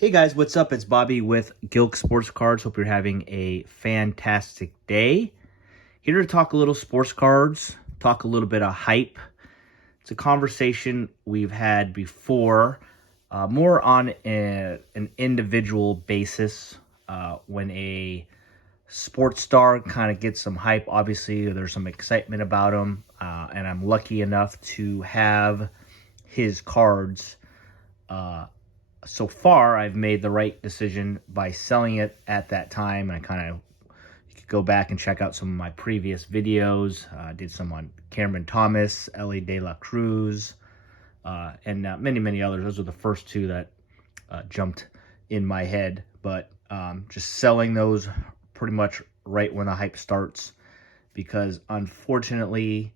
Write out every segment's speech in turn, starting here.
Hey guys, what's up? It's Bobby with Gilks Sports Cards. Hope you're having a fantastic day. Here to talk a little sports cards, talk a little bit of hype. It's a conversation we've had before, more on an individual basis. When a sports star kind of gets some hype, obviously there's some excitement about him, and I'm lucky enough to have his cards. So far, I've made the right decision by selling it at that time. You could go back and check out some of my previous videos. Did some on Cameron Thomas, Ellie De La Cruz, and many others. Those were the first two that jumped in my head. But just selling those pretty much right when the hype starts, because unfortunately,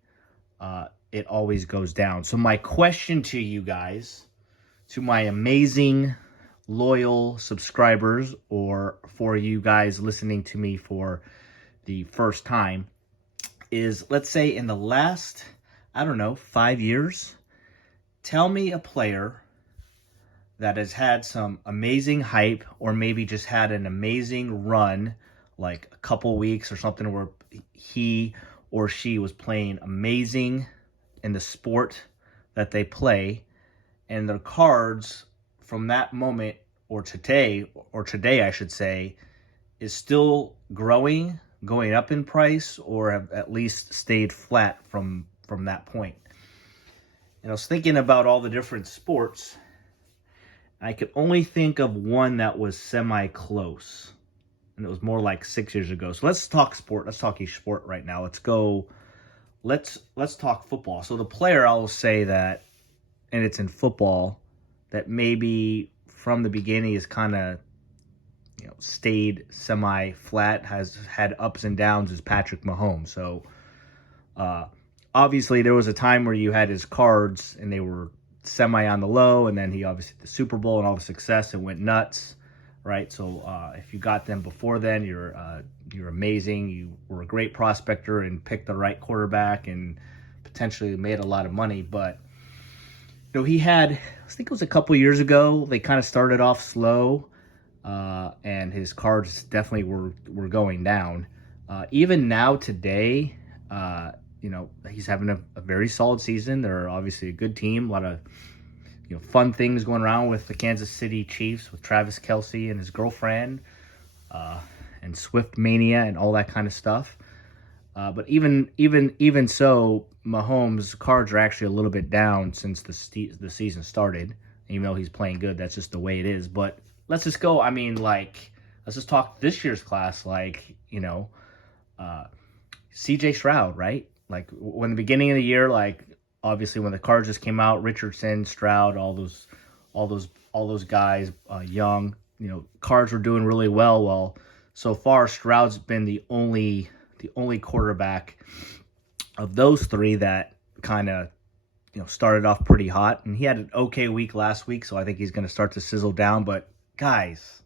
it always goes down. So my question to you guys, to my amazing loyal subscribers, or for you guys listening to me for the first time, is, let's say in the last, 5 years, tell me a player that has had some amazing hype, or maybe just had an amazing run, like a couple weeks or something, where he or she was playing amazing in the sport that they play, and their cards from that moment or today I should say, is still growing, going up in price, or have at least stayed flat from that point. And I was thinking about all the different sports. I could only think of one that was semi-close, and it was more like 6 years ago. So let's talk sport. Let's talk each sport right now. Let's talk football. So the player, I will say that, and it's in football, that maybe from the beginning is kind of stayed semi-flat, has had ups and downs, is Patrick Mahomes. So obviously there was a time where you had his cards and they were semi on the low, and then he obviously the Super Bowl and all the success, it went nuts, right? So if you got them before then, you're amazing. You were a great prospector and picked the right quarterback and potentially made a lot of money. But he had, I think it was a couple years ago, they kind of started off slow, and his cards definitely were going down. Even now today, he's having a very solid season. They're obviously a good team. A lot of fun things going around with the Kansas City Chiefs, with Travis Kelce and his girlfriend, and Swift Mania and all that kind of stuff. But even so, Mahomes' cards are actually a little bit down since the season started. Even though he's playing good, that's just the way it is. But let's just go. Let's just talk this year's class. C.J. Stroud, right? Like when the beginning of the year, obviously when the cards just came out, Richardson, Stroud, all those guys, young, cards were doing really well. Well, so far Stroud's been the only quarterback of those three that kind of started off pretty hot, and he had an okay week last week, so I think he's going to start to sizzle down. But guys,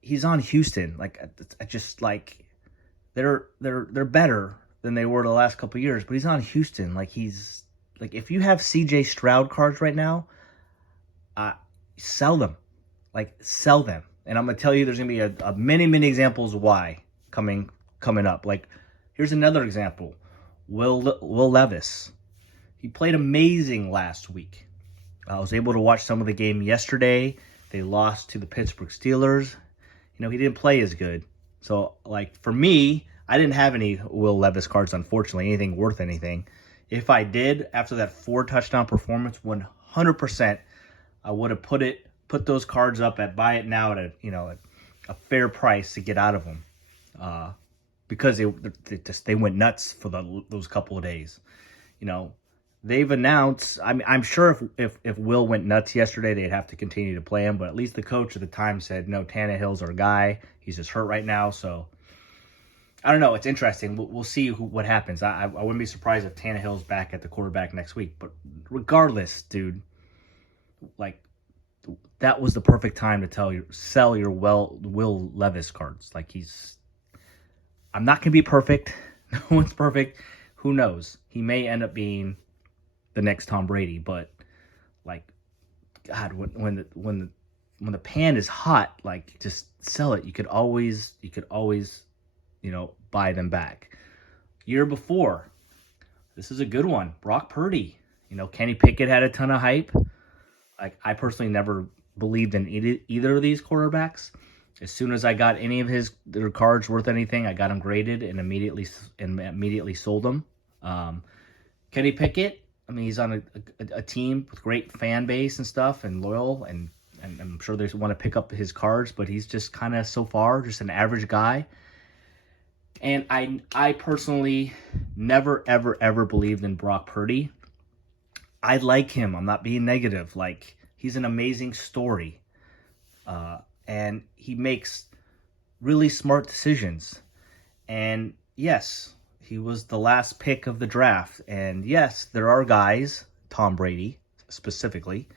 he's on Houston. They're better than they were the last couple of years, but he's on Houston. If you have CJ Stroud cards right now, sell them. Sell them. And I'm going to tell you, there's going to be many examples why coming up. Here's another example. Will Levis. He played amazing last week. I was able to watch some of the game yesterday. They lost to the Pittsburgh Steelers. He didn't play as good. So, for me, I didn't have any Will Levis cards, unfortunately, anything worth anything. If I did, after that 4-touchdown performance, 100%, I would have put those cards up at buy it now at a fair price to get out of them. Because they went nuts for those couple of days. They've announced, I'm sure if Will went nuts yesterday, they'd have to continue to play him, but at least the coach at the time said, no, Tannehill's our guy. He's just hurt right now. So I don't know. It's interesting. We'll see what happens. I wouldn't be surprised if Tannehill's back at the quarterback next week. But regardless, dude, that was the perfect time to sell your Will Levis cards. I'm not going to be perfect. No one's perfect. Who knows? He may end up being the next Tom Brady, but God, when when the pan is hot, like just sell it. You could always, buy them back. Year before, this is a good one. Brock Purdy. Kenny Pickett had a ton of hype. Like, I personally never believed in either of these quarterbacks. As soon as I got any of their cards worth anything, I got them graded and immediately sold them. Kenny Pickett, I mean, he's on a team with great fan base and stuff and loyal, and I'm sure they want to pick up his cards, but he's just kind of so far just an average guy. And I personally never, ever, ever believed in Brock Purdy. I like him. I'm not being negative. Like, he's an amazing story. And he makes really smart decisions. And yes, he was the last pick of the draft. And yes, there are guys, Tom Brady specifically,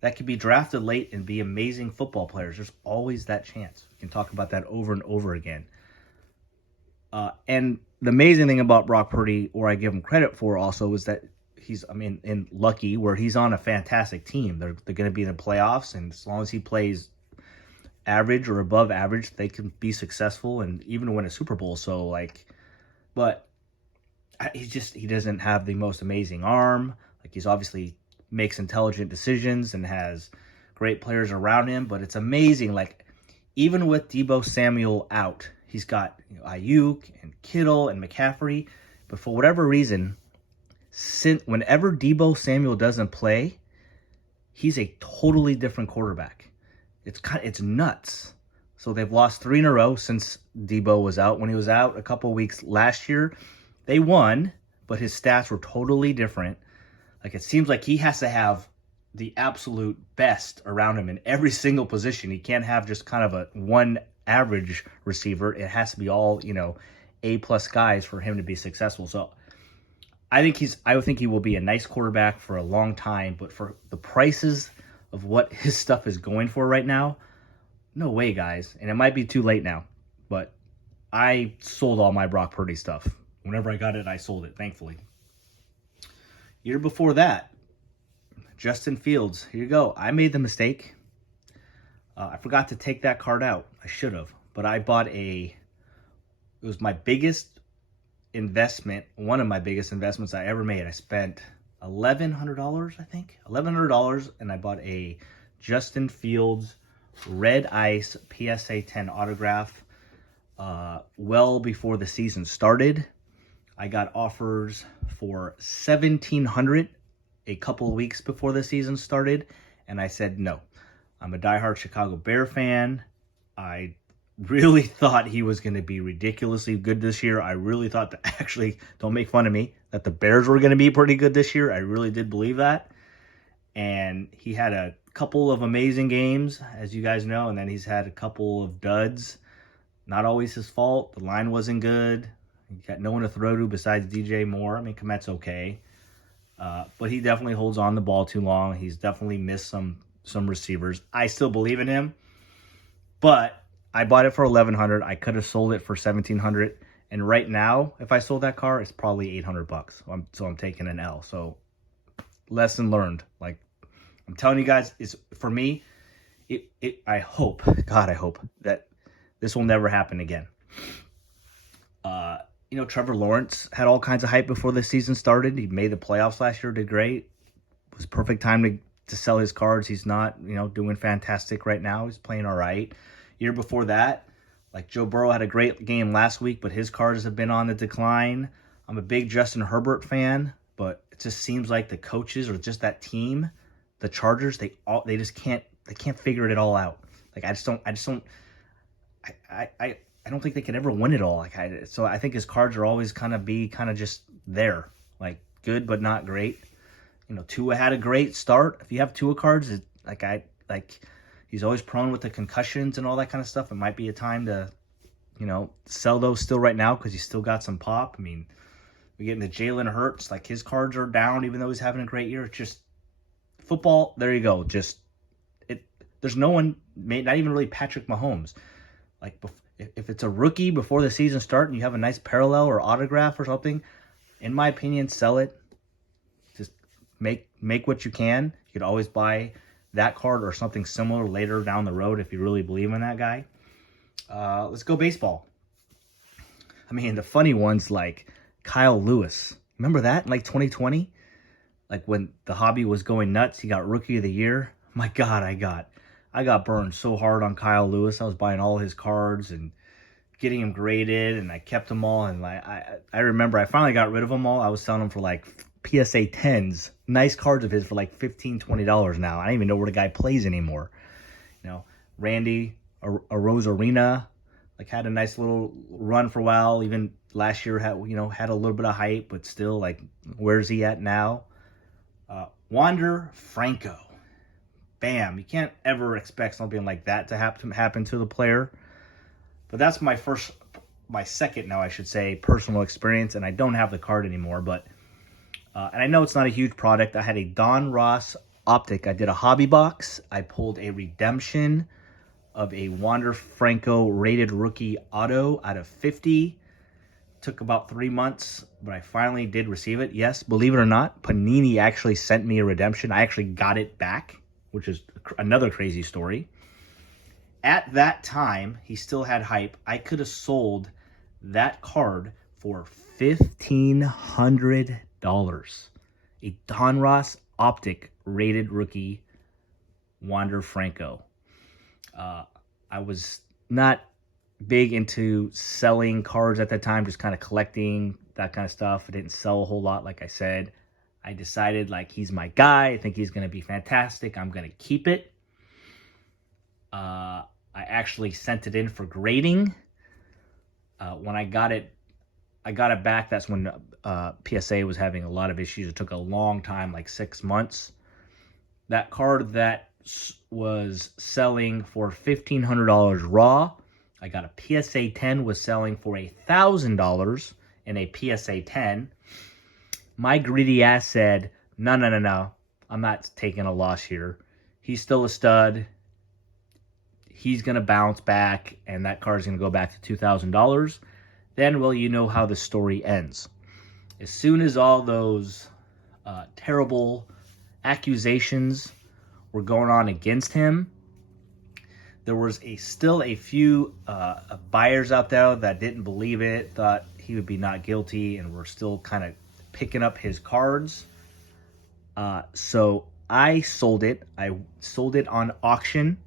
that could be drafted late and be amazing football players. There's always that chance. We can talk about that over and over again. And the amazing thing about Brock Purdy, or I give him credit for also, is that he's, in lucky, where he's on a fantastic team. They're going to be in the playoffs, and as long as he plays average or above average, they can be successful and even win a Super Bowl. So, but he doesn't have the most amazing arm. Like, he's obviously makes intelligent decisions and has great players around him, but it's amazing. Like, even with Deebo Samuel out, he's got Ayuk and Kittle and McCaffrey, but for whatever reason, whenever Deebo Samuel doesn't play, he's a totally different quarterback. It's nuts. So they've lost 3 in a row since Deebo was out. When he was out a couple of weeks last year, they won, but his stats were totally different. Like, it seems like he has to have the absolute best around him in every single position. He can't have just kind of a one average receiver. It has to be all, A-plus guys for him to be successful. So I would think he will be a nice quarterback for a long time, but for the prices of what his stuff is going for right now, no way, guys. And it might be too late now, but I sold all my Brock Purdy stuff. Whenever I got it, I sold it, thankfully. Year before that, Justin Fields. Here you go. I made the mistake. I forgot to take that card out. I should have. But I bought it was my biggest investment, one of my biggest investments I ever made. I spent $1,100, I think. $1,100, and I bought a Justin Fields Red Ice PSA 10 autograph well before the season started. I got offers for $1,700 a couple of weeks before the season started, and I said no. I'm a diehard Chicago Bear fan. I really thought he was going to be ridiculously good this year. I really thought that, actually, don't make fun of me, that the Bears were going to be pretty good this year. I really did believe that. And he had a couple of amazing games, as you guys know, and then he's had a couple of duds. Not always his fault. The line wasn't good. He got no one to throw to besides DJ Moore. Komet's okay. But he definitely holds on the ball too long. He's definitely missed some receivers. I still believe in him. But I bought it for $1,100. I could have sold it for $1,700. And right now, if I sold that car, it's probably $800. So I'm taking an L. So lesson learned. Like, I'm telling you guys, it's for me. I hope, God, I hope that this will never happen again. Trevor Lawrence had all kinds of hype before the season started. He made the playoffs last year, did great. It was perfect time to sell his cards. He's not, doing fantastic right now. He's playing all right. Year before that, like Joe Burrow had a great game last week, but his cards have been on the decline. I'm a big Justin Herbert fan, but it just seems like the coaches or just that team, the Chargers, they just can't figure it all out. Like, I don't think they could ever win it all. So I think his cards are always kind of just there, like good but not great. Tua had a great start. If you have Tua cards, he's always prone with the concussions and all that kind of stuff. It might be a time to, sell those still right now because he's still got some pop. We get into Jalen Hurts, like his cards are down even though he's having a great year. It's just football. There you go. There's no one, not even really Patrick Mahomes. Like, if it's a rookie before the season starts and you have a nice parallel or autograph or something, in my opinion, sell it. Just make what you can. You could always buy that card or something similar later down the road if you really believe in that guy. Let's go baseball. I mean, the funny ones like Kyle Lewis. Remember that in like 2020? Like when the hobby was going nuts, he got Rookie of the Year. My God, I got burned so hard on Kyle Lewis. I was buying all his cards and getting them graded, and I kept them all. And like I remember I finally got rid of them all. I was selling them for like PSA 10s, nice cards of his for like $15-20 now. I don't even know where the guy plays anymore. You know, Randy Arozarena, like had a nice little run for a while. Even last year had a little bit of hype, but still, like, where's he at now? Wander Franco. Bam. You can't ever expect something like that to happen to the player. But that's my second now, I should say, personal experience, and I don't have the card anymore. But and I know it's not a huge product. I had a Don Ross Optic. I did a hobby box. I pulled a redemption of a Wander Franco rated rookie auto out of 50. Took about 3 months, but I finally did receive it. Yes, believe it or not, Panini actually sent me a redemption. I actually got it back, which is another crazy story. At that time, he still had hype. I could have sold that card for $1,500. A Don Ross Optic rated rookie Wander Franco. I was not big into selling cards at that time, just kind of collecting, that kind of stuff. I didn't sell a whole lot, like I said. I decided, like, he's my guy. I think he's going to be fantastic. I'm going to keep it. I actually sent it in for grading. When I got it back. That's when PSA was having a lot of issues. It took a long time, like 6 months. That card that was selling for $1,500 raw, I got a PSA 10 was selling for $1,000 in a PSA 10. My greedy ass said, no. I'm not taking a loss here. He's still a stud. He's going to bounce back, and that card's going to go back to $2,000. Then, well, you know how the story ends. As soon as all those terrible accusations were going on against him, there was still a few buyers out there that didn't believe it, thought he would be not guilty, and were still kind of picking up his cards. So I sold it. I sold it on auction,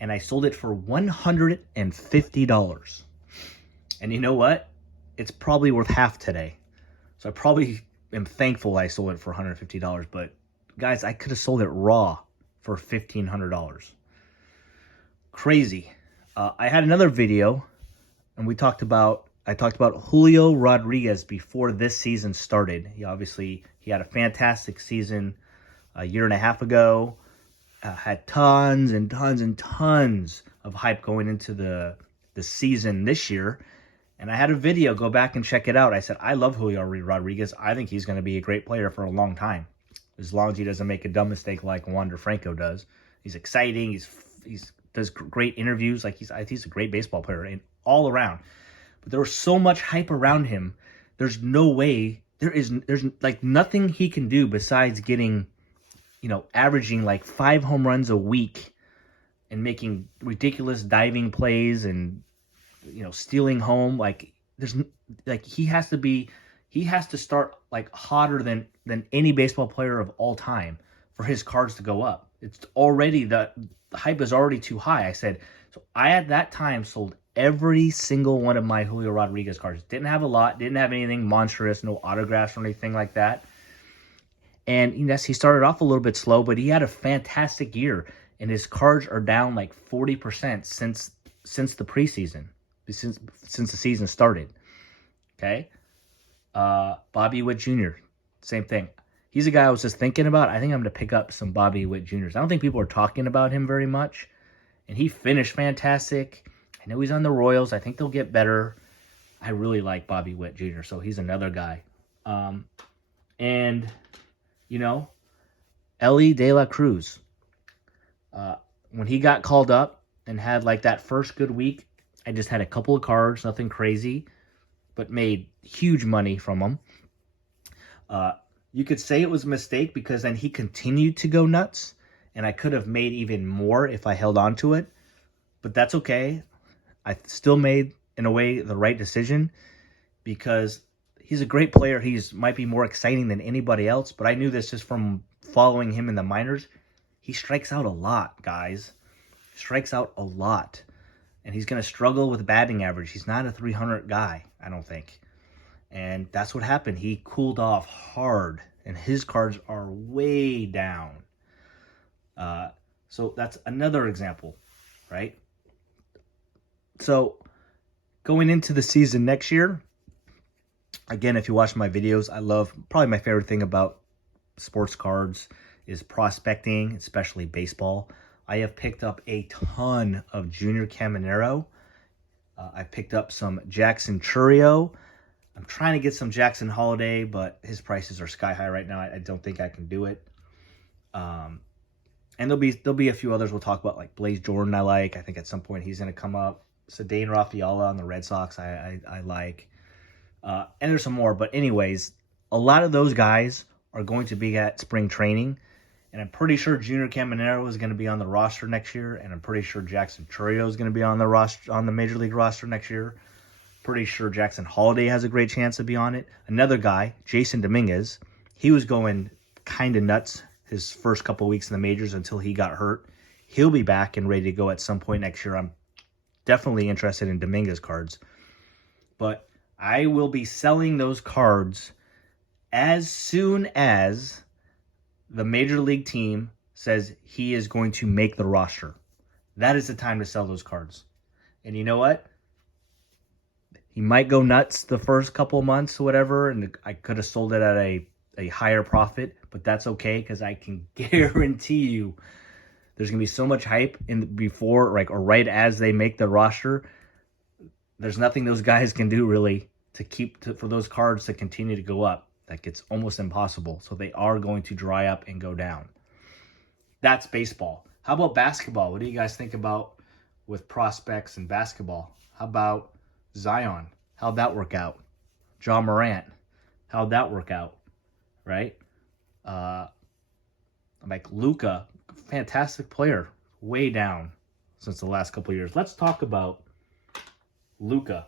and I sold it for $150. And you know what? It's probably worth half today. So I probably am thankful I sold it for $150. But guys, I could have sold it raw for $1,500. Crazy. I had another video, and I talked about Julio Rodriguez before this season started. He had a fantastic season a year and a half ago. Had tons and tons and tons of hype going into the season this year. And I had a video, go back and check it out. I said, I love Julio Rodriguez. I think he's going to be a great player for a long time, as long as he doesn't make a dumb mistake like Wander Franco does. He's exciting. He's does great interviews. Like I think he's a great baseball player and all around. But there was so much hype around him. There's no way. There's like nothing he can do besides getting, averaging like 5 home runs a week and making ridiculous diving plays and, stealing home. Like he has to start like hotter than any baseball player of all time for his cards to go up. It's already the hype is already too high. I said, so I at that time sold every single one of my Julio Rodriguez cards. Didn't have a lot, didn't have anything monstrous, no autographs or anything like that. And yes, he started off a little bit slow, but he had a fantastic year. And his cards are down like 40% since the preseason, since the season started. Okay, Bobby Witt Jr., same thing. He's a guy I was just thinking about. I think I'm going to pick up some Bobby Witt Jr.'s. I don't think people are talking about him very much. And he finished fantastic. I know he's on the Royals. I think they'll get better. I really like Bobby Witt Jr., so he's another guy. And, Ellie De La Cruz. When he got called up and had like that first good week, I just had a couple of cards, nothing crazy, but made huge money from them. You could say it was a mistake because then he continued to go nuts and I could have made even more if I held on to it, but that's okay. I still made, in a way, the right decision because he's a great player. He's might be more exciting than anybody else, but I knew this just from following him in the minors. He strikes out a lot, guys. He strikes out a lot. And he's going to struggle with batting average. He's not a 300 guy, I don't think. And that's what happened. He cooled off hard, and his cards are way down. So that's another example, right? So going into the season next year, again, if you watch my videos, I love, probably my favorite thing about sports cards is prospecting, especially baseball. I have picked up a ton of Junior Caminero. I picked up some Jackson Chourio. I'm trying to get some Jackson Holiday, but his prices are sky high right now. I don't think I can do it. And there'll be a few others we'll talk about, like Blaze Jordan I like. I think at some point he's going to come up. Ceddanne Rafaela on the Red Sox I like. And there's some more. But anyways, a lot of those guys are going to be at spring training. And I'm pretty sure Junior Caminero is going to be on the roster next year. And I'm pretty sure Jackson Chourio is going to be on the roster, on the Major League roster next year. Pretty sure Jackson Holiday has a great chance to be on it. Another guy, Jason Dominguez, he was going kind of nuts his first couple weeks in the majors until he got hurt. He'll be back and ready to go at some point next year. I'm definitely interested in Dominguez cards. But I will be selling those cards as soon as the Major League team says he is going to make the roster. That is the time to sell those cards. And you know what? He might go nuts the first couple of months or whatever, and I could have sold it at a higher profit, but that's okay because I can guarantee you there's going to be so much hype before, like, or right as they make the roster. There's nothing those guys can do really for those cards to continue to go up. Like, it's almost impossible. So they are going to dry up and go down. That's baseball. How about basketball? What do you guys think about with prospects and basketball? How about Zion? How'd that work out? John Morant? How'd that work out? Right? Like Luka, fantastic player. Way down since the last couple of years. Let's talk about Luka.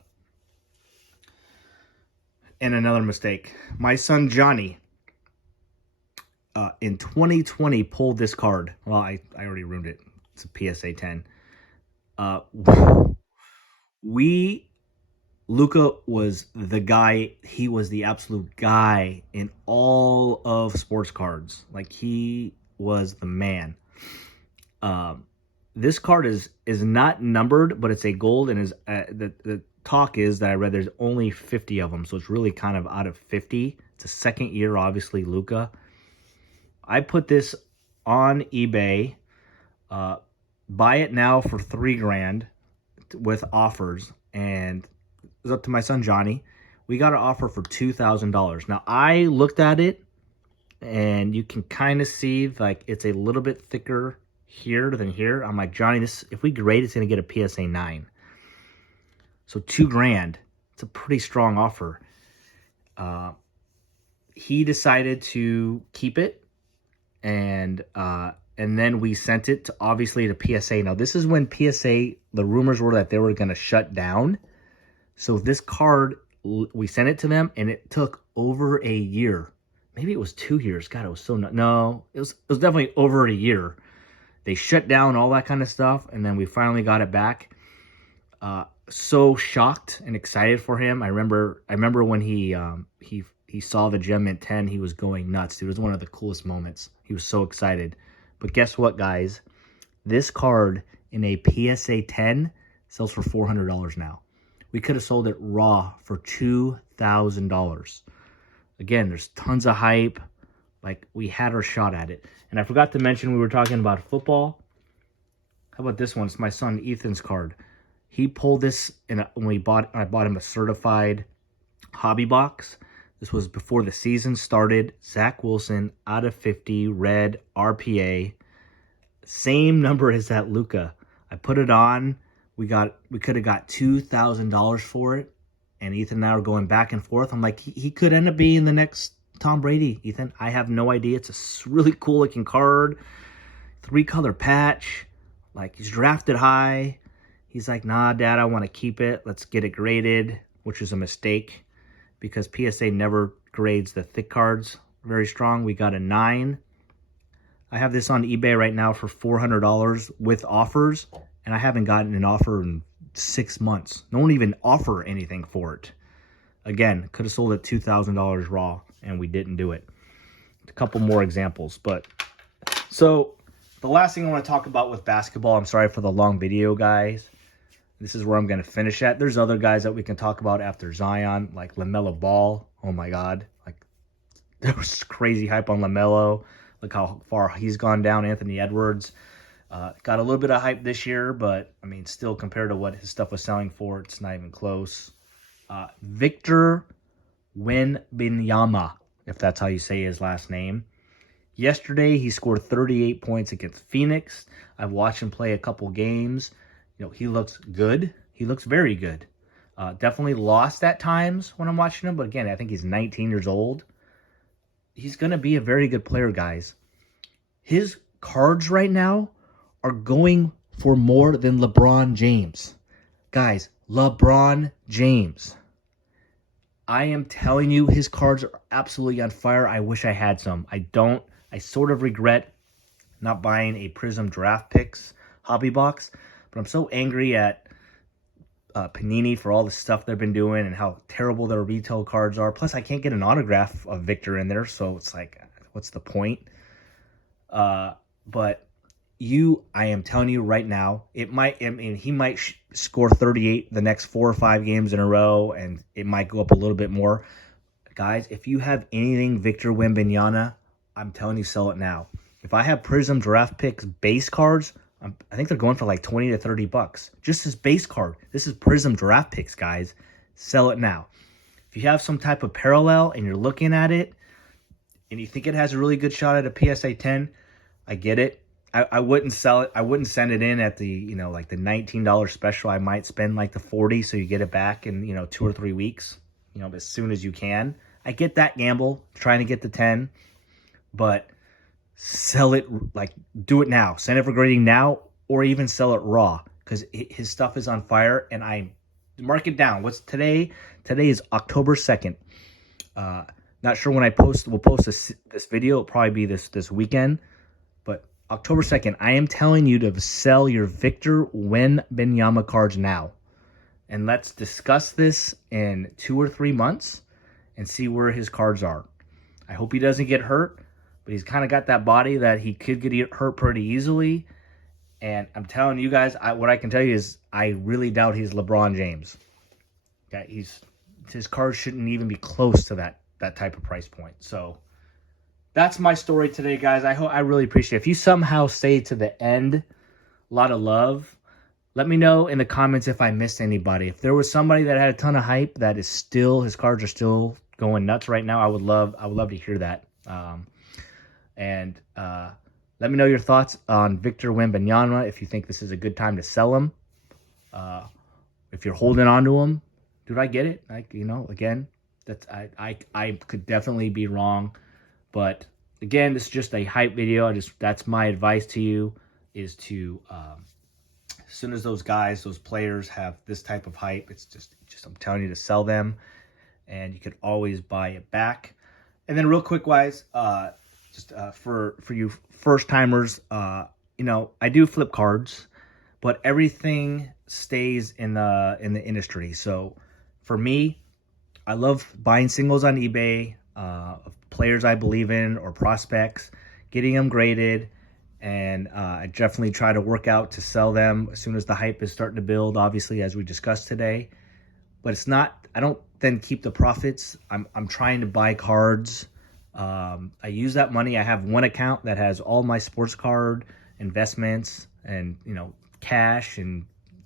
And another mistake. My son Johnny in 2020 pulled this card. Well, I already ruined it. It's a PSA 10. Luka was the guy. He was the absolute guy in all of sports cards. Like, he was the man. This card is not numbered, but it's a gold, and is the talk is that I read there's only 50 of them, so it's really kind of out of 50. It's a second year, obviously, Luka. I put this on eBay. Buy it now for $3,000 with offers, and it was up to my son Johnny. We got an offer for $2,000. Now, I looked at it, and you can kind of see, like, it's a little bit thicker here than here. I'm like, Johnny, this, if we grade, it's going to get a PSA 9. So $2,000. It's a pretty strong offer. He decided to keep it, and then we sent it to, obviously, to PSA. Now, this is when PSA, the rumors were that they were going to shut down. So this card, we sent it to them, and it took over a year. Maybe it was 2 years. God, it was so no. It was definitely over a year. They shut down all that kind of stuff, and then we finally got it back. So shocked and excited for him. I remember when he saw the Gem Mint 10, he was going nuts. It was one of the coolest moments. He was so excited. But guess what, guys? This card in a PSA 10 sells for $400 now. We could have sold it raw for $2,000. Again, there's tons of hype. Like, we had our shot at it. And I forgot to mention, we were talking about football. How about this one? It's my son Ethan's card. He pulled this when I bought him a certified hobby box. This was before the season started. Zach Wilson, out of 50, red, RPA. Same number as that Luka. I put it on. We could have got $2,000 for it. And Ethan and I were going back and forth. I'm like, he could end up being the next Tom Brady, Ethan. I have no idea. It's a really cool looking card. 3-color patch. Like, he's drafted high. He's like, nah, Dad, I want to keep it. Let's get it graded, which is a mistake because PSA never grades the thick cards very strong. We got a 9. I have this on eBay right now for $400 with offers, and I haven't gotten an offer in 6 months. No one even offer anything for it. Again, could have sold it $2,000 raw, and we didn't do it. A couple more examples, but so the last thing I want to talk about with basketball, I'm sorry for the long video, guys. This is where I'm going to finish at. There's other guys that we can talk about after Zion, like LaMelo Ball. Oh my God. Like, there was crazy hype on LaMelo. Look how far he's gone down. Anthony Edwards got a little bit of hype this year, but I mean, still compared to what his stuff was selling for, it's not even close. Victor Wembanyama, if that's how you say his last name. Yesterday, he scored 38 points against Phoenix. I've watched him play a couple games. You know, he looks good. He looks very good. Definitely lost at times when I'm watching him, but again, I think he's 19 years old. He's going to be a very good player, guys. His cards right now are going for more than LeBron James. Guys, LeBron James. I am telling you, his cards are absolutely on fire. I wish I had some. I don't. I sort of regret not buying a Prism Draft Picks hobby box, but I'm so angry at Panini for all the stuff they've been doing and how terrible their retail cards are. Plus, I can't get an autograph of Victor in there, so it's like, what's the point? But I am telling you right now, it might. I mean, he might score 38 the next 4 or 5 games in a row, and it might go up a little bit more. Guys, if you have anything Victor Wembanyama, I'm telling you, sell it now. If I have Prism Draft Picks base cards, I think they're going for like 20 to 30 bucks. Just his base card. This is Prism Draft Picks, guys. Sell it now. If you have some type of parallel and you're looking at it and you think it has a really good shot at a PSA 10, I get it. I wouldn't sell it. I wouldn't send it in at the, like the $19 special. I might spend like the 40 so you get it back in, 2 or 3 weeks, as soon as you can. I get that gamble, trying to get the 10, but sell it, like, do it now. Send it for grading now, or even sell it raw, because his stuff is on fire, and I mark it down. What's today? Today is October 2nd. Not sure when we'll post this video. It'll probably be this weekend, but October 2nd, I am telling you to sell your Victor Wembanyama cards now. And let's discuss this in 2 or 3 months and see where his cards are. I hope he doesn't get hurt, but he's kind of got that body that he could get hurt pretty easily. And I'm telling you guys, what I can tell you is I really doubt he's LeBron James. Okay, his cards shouldn't even be close to that type of price point. So that's my story today, guys. I really appreciate it. If you somehow stay to the end, a lot of love. Let me know in the comments if I missed anybody. If there was somebody that had a ton of hype that is still, his cards are still going nuts right now, I would love to hear that. Let me know your thoughts on Victor Wembanyama. If you think this is a good time to sell him, if you're holding on to him, dude, I get it. Again, I could definitely be wrong, but again, this is just a hype video. That's my advice to you, is to as soon as those players have this type of hype, it's just I'm telling you to sell them, and you could always buy it back. And then real quick, guys, for you first timers, I do flip cards, but everything stays in the industry. So for me, I love buying singles on eBay of players I believe in or prospects, getting them graded, and I definitely try to work out to sell them as soon as the hype is starting to build, obviously, as we discussed today. But it's not, I don't then keep the profits. I'm trying to buy cards. I use that money. I have one account that has all my sports card investments and, cash and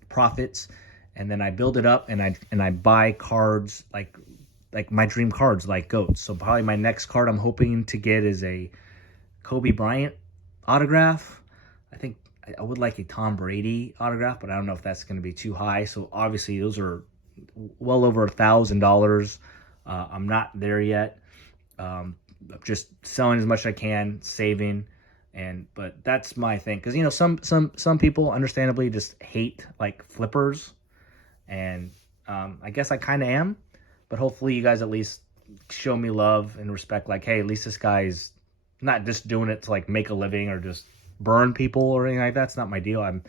profits. And then I build it up and I buy cards like my dream cards, like GOATs. So probably my next card I'm hoping to get is a Kobe Bryant autograph. I think I would like a Tom Brady autograph, but I don't know if that's going to be too high. So obviously those are well over $1,000. I'm not there yet. I'm just selling as much as I can, saving. But that's my thing, because you know some people understandably just hate like flippers, and I guess I kind of am, but hopefully you guys at least show me love and respect. Like, hey, at least this guy's not just doing it to like make a living or just burn people or anything like that. That's not my deal. I'm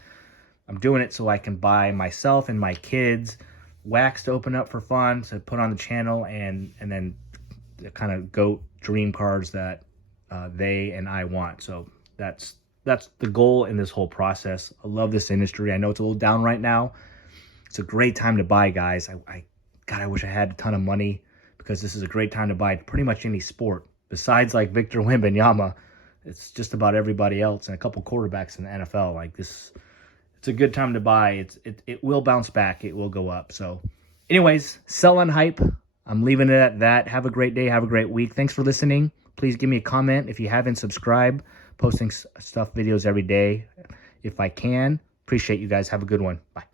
doing it so I can buy myself and my kids wax to open up for fun, to put on the channel, and then the kind of GOAT dream cards that they and I want. So that's the goal in this whole process. I love this industry. I know it's a little down right now. It's a great time to buy, guys. God, I wish I had a ton of money, because this is a great time to buy pretty much any sport. Besides like Victor Wembanyama, it's just about everybody else and a couple quarterbacks in the NFL. Like this, it's a good time to buy. It will bounce back. It will go up. So anyways, sell on hype. I'm leaving it at that. Have a great day. Have a great week. Thanks for listening. Please give me a comment if you haven't subscribed. Posting stuff, videos every day if I can. Appreciate you guys. Have a good one. Bye.